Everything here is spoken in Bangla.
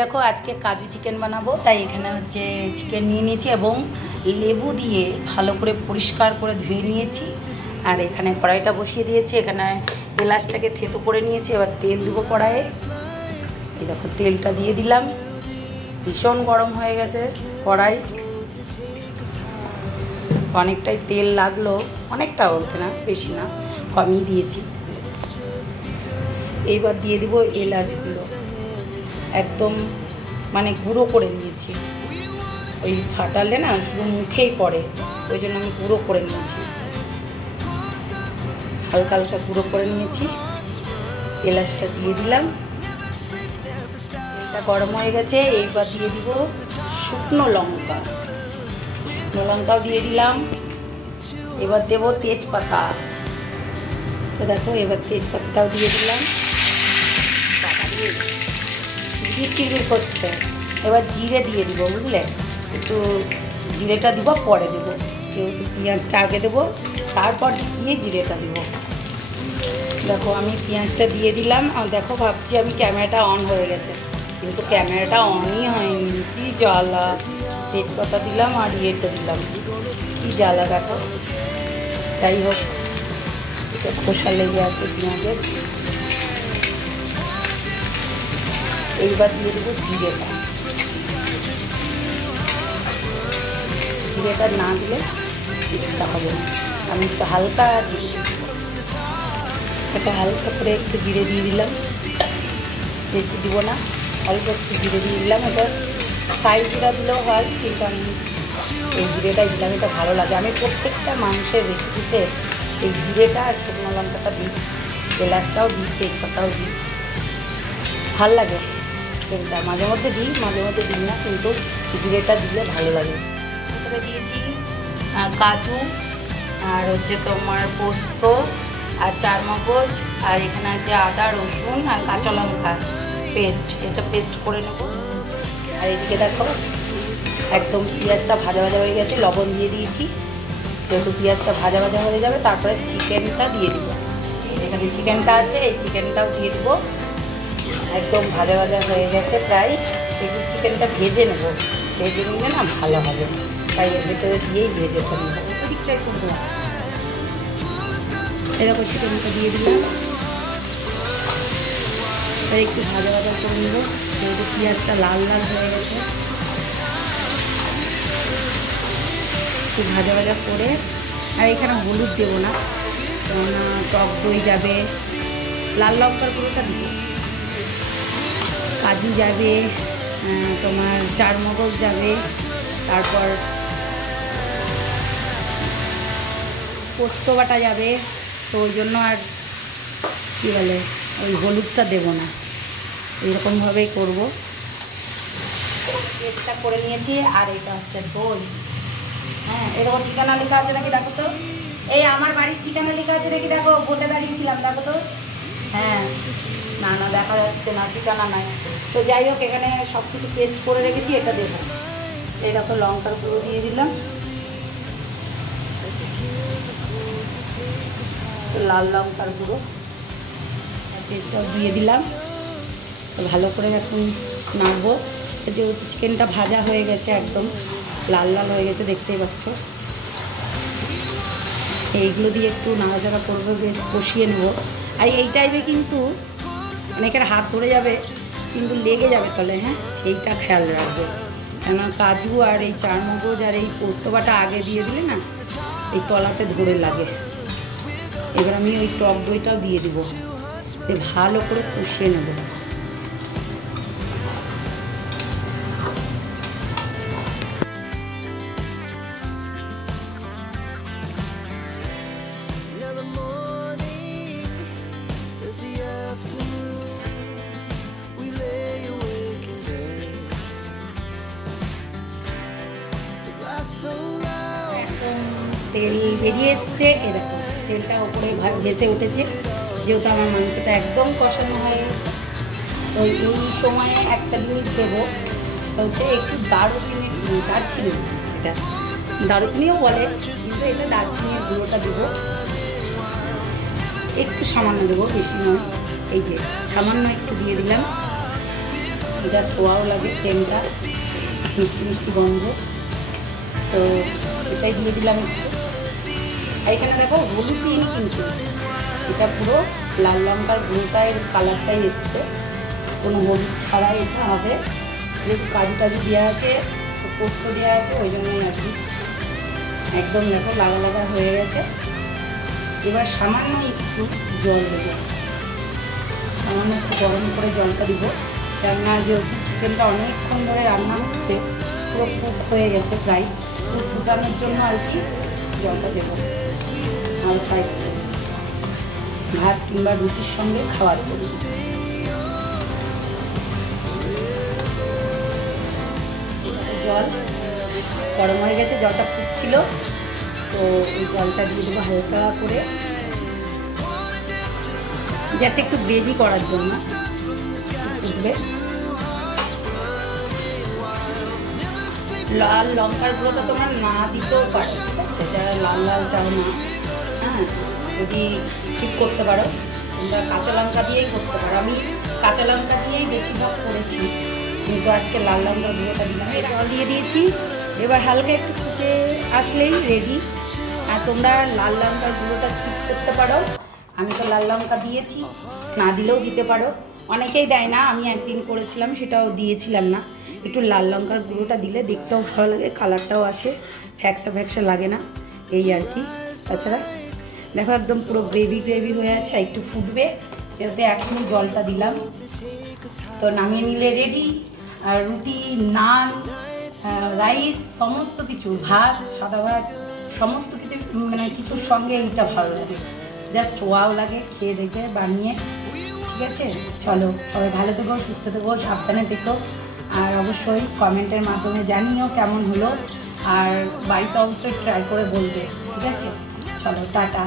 দেখো আজকে কাজু চিকেন বানাবো, তাই এখানে হচ্ছে চিকেন নিয়ে নিয়েছি এবং লেবু দিয়ে ভালো করে পরিষ্কার করে ধুয়ে নিয়েছি। আর এখানে কড়াইটা বসিয়ে দিয়েছি, এখানে এলাচটাকে থেতো করে নিয়েছি। এবার তেল দেবো কড়াইয়ে। এই দেখো তেলটা দিয়ে দিলাম, ভীষণ গরম হয়ে গেছে কড়াই, অনেকটাই তেল লাগলো, অনেকটা বলতে না, বেশি না, কমই দিয়েছি। এইবার দিয়ে দিব এলাচগুলো, একদম মানে গুঁড়ো করে নিয়েছি। ওই ফাটালে না শুধু মুখেই পড়ে, ওই জন্য আমি গুঁড়ো করে নিয়েছি, হালকা হালকা গুঁড়ো করে নিয়েছি। এলাচটা দিয়ে দিলাম, এটা গরম হয়ে গেছে। এইবার দিয়ে দিব শুকনো লঙ্কা, শুকনো লঙ্কাও দিয়ে দিলাম। এবার দেবো তেজপাতা, তো দেখো এবার তেজপাতাটাও দিয়ে দিলাম, চিড়চিড়ি করছে। এবার জিরে দিয়ে দিব, বুঝলে, একটু জিরেটা দিব পরে দেবো, যেহেতু পেঁয়াজটা আগে দেবো, তারপর দিয়ে জিরেটা দিব। দেখো আমি পেঁয়াজটা দিয়ে দিলাম। দেখো ভাবছি আমি ক্যামেরাটা অন হয়ে গেছে, কিন্তু ক্যামেরাটা অনই হয়নি, কি জ্বালা। তেজপাতা দিলাম আর ইয়েটা দিলাম, কি জ্বালা দেখো। যাই হোক, খোসা লেগে আছে পেঁয়াজের। এইবার দিয়ে দেবো জিরেটা, জিরেটা না দিলে ইচ্ছা হবে না। আমি একটু হালকা এটা হালকা করে একটু জিরে দিয়ে দিলাম, বেশি দিব না, অল্প একটু জিরে দিয়ে দিলাম। এটা সাই জিরা দিলেও হয়, কিন্তু আমি এই জিরেটাই দিলাম, এটা ভালো লাগে। আমি প্রত্যেকটা মাংসের রেসিপিতে এই জিরেটা আর শুকনো লঙ্কাটা দিই, এলাচটাও দিই, তেজপাতাও দিই, ভাল লাগে। তেলটা মাঝে মধ্যে দিই, মাঝে মধ্যে দিই না, কিন্তু জিরেটা দিলে ভালো লাগে। এখানে দিয়েছি কাজু, আর হচ্ছে তোমার পোস্ত, আর চারমগজ, আর এখানে আছে আদা রসুন আর কাঁচা লঙ্কা পেস্ট, এটা পেস্ট করে নেব। আর এদিকে দেখো একদম পেঁয়াজটা ভাজা ভাজা হয়ে গেছে, লবণ দিয়ে দিয়েছি। যেহেতু পেঁয়াজটা ভাজা ভাজা হয়ে যাবে, তারপরে চিকেনটা দিয়ে দিব। এখানে চিকেনটা আছে, এই চিকেনটাও দিয়ে দেবো। একদম ভাজা ভাজা হয়ে গেছে প্রায়, একটু চিকেনটা ভেজে নেব, ভেজে নিলে না ভালো হবে, তাই এর ভেতরে দিয়েই ভেজে ফেলব। এরকম চিকেনটা দিয়ে দিলাম, একটু ভাজা ভাজা করে নেব, যেহেতু পেঁয়াজটা লাল লাল হয়ে গেছে। একটু ভাজা ভাজা করে, আর এখানে হলুদ দেবো না, কেননা টক দই যাবে, লাল লঙ্কার গুঁড়োটা দিব, কাজু যাবে, তোমার চারমগজ যাবে, তারপর পোস্ত বাটা যাবে, তো ওই জন্য আর কী বলে ওই হলুদটা দেবো না, এইরকমভাবেই করবো। পেস্টটা করে নিয়েছি। আর এটা হচ্ছে দই, হ্যাঁ এরকম ঠিকানা লেখা আছে নাকি দেখো তো, এই আমার বাড়ির ঠিকানা লেখা আছে নাকি দেখো, বোটে দাঁড়িয়েছিলাম দেখো তো, হ্যাঁ না না দেখা যাচ্ছে না, ঠিকানা নাই। তো যাই হোক, এখানে সব কিছু পেস্ট করে রেখেছি, এটা দেবো। এই দেখো লঙ্কার গুঁড়ো দিয়ে দিলাম, লাল লঙ্কার গুঁড়ো পেস্টটাও দিয়ে দিলাম। ভালো করে এখন নাড়বো, যেহেতু চিকেনটা ভাজা হয়ে গেছে, একদম লাল লাল হয়ে গেছে, দেখতেই পাচ্ছ। এইগুলো দিয়ে একটু নাড়াচাড়া করবো, বেশ কষিয়ে নেব। আর এই টাইমে কিন্তু অনেকের হাত ধরে যাবে, কিন্তু লেগে যাবে তলে, হ্যাঁ সেইটা খেয়াল রাখবে, কেননা কাজু আর এই চারমগজ আর এই পোস্ত বাটা আগে দিয়ে দিলে না এই তলাতে ধরে লাগে। এবার আমি ওই টক দইটাও দিয়ে দিব, ভালো করে কষিয়ে নেব। তেল বেরিয়ে এসছে, এরকম তেলটা ওপরে ভেসে উঠেছে, যেহেতু আমার মাংসটা একদম কষানো হয়ে গেছে। তো এই সময়ে একটা জিনিস দেবো, হচ্ছে একটু দারুচিনি, সেটা দারুচিনিও বলে, কিন্তু এটা দারচিনির গুঁড়োটা দেবো, একটু সামান্য দেবো, বেশি নয়, এই যে সামান্য একটু দিয়ে দিলাম। জাস্ট ওয়াও লাগে, ট্রেনটা মিষ্টি মিষ্টি গন্ধ। তো এটাই দিয়ে দিলাম একটু। আর এখানে দেখো হলুদ দিন, কিন্তু এটা পুরো লাল লঙ্কার গুঁড়োটাই কালারটাই এসছে, কোনো হলুদ ছাড়াই এটা হবে। যেহেতু কাজু টাজু দেওয়া আছে, পোস্ত দেওয়া আছে, ওই জন্যই আর কি একদম দেখো লাগা লাগা হয়ে গেছে। এবার সামান্য একটু জল দেবো, সামান্য একটু গরম করে জলটা দিব, কেননা যেহেতু চিকেনটা অনেকক্ষণ ধরে রান্না হচ্ছে, পুরো কুক হয়ে গেছে প্রায়, কুক ফুটানোর জন্য আর কি জলটা দেবো। আর ফ্রাই ভাত কিংবা রুটির সঙ্গে খাওয়ার জন্য। জল গরম হয়ে গেছে, জলটা ফুটছিল, তো এই জলটা দিয়ে দেবো হালকা করে, জাস্ট একটু গ্রেভি করার জন্য ফুটবে। লাল লঙ্কার গুঁড়োটা তোমার না দিতেও পারো, ঠিক আছে, যারা লাল লাল চাও না, হ্যাঁ, যদি ঠিক করতে পারো তোমরা কাঁচা লঙ্কা দিয়েই করতে পারো। আমি কাঁচা লঙ্কা দিয়েই বেশিরভাগ করেছি, কিন্তু আজকে লাল লঙ্কার গুঁড়োটা দিলাম। জল দিয়ে দিয়েছি, এবার হালকা একটু ফুটে আসলেই রেডি। আর তোমরা লাল লঙ্কার গুঁড়োটা স্কিপ করতে পারো, আমি তো লাল লঙ্কা দিয়েছি, না দিলেও দিতে পারো, অনেকেই দেয় না, আমি একদিন করেছিলাম সেটাও দিয়েছিলাম না। একটু লাল লঙ্কার গুঁড়োটা দিলে দেখতেও ভালো লাগে, কালারটাও আসে, ফ্যাকসা ফ্যাকসা লাগে না, এই আর কি। তাছাড়া দেখো একদম পুরো গ্রেভি গ্রেভি হয়ে আছে, একটু ফুটবে, এতে এখনই জলটা দিলাম। তো নামিয়ে নিলে রেডি। আর রুটি, নান, রাইস, সমস্ত কিছু, ভাত, সাদা ভাত, সমস্ত কিছু মানে কিছুর সঙ্গে এইটা ভালো লাগে, জাস্ট ওয়াও লাগে। খেয়ে দেখে বানিয়ে, ঠিক আছে। চলো, সবাই ভালো থেকো, সুস্থ থেকো, সাবধানে থেকো, আর অবশ্যই কমেন্টের মাধ্যমে জানিও কেমন হলো, আর বাড়িতে অবশ্যই ট্রাই করে বলবে, ঠিক আছে। চলো, টাটা।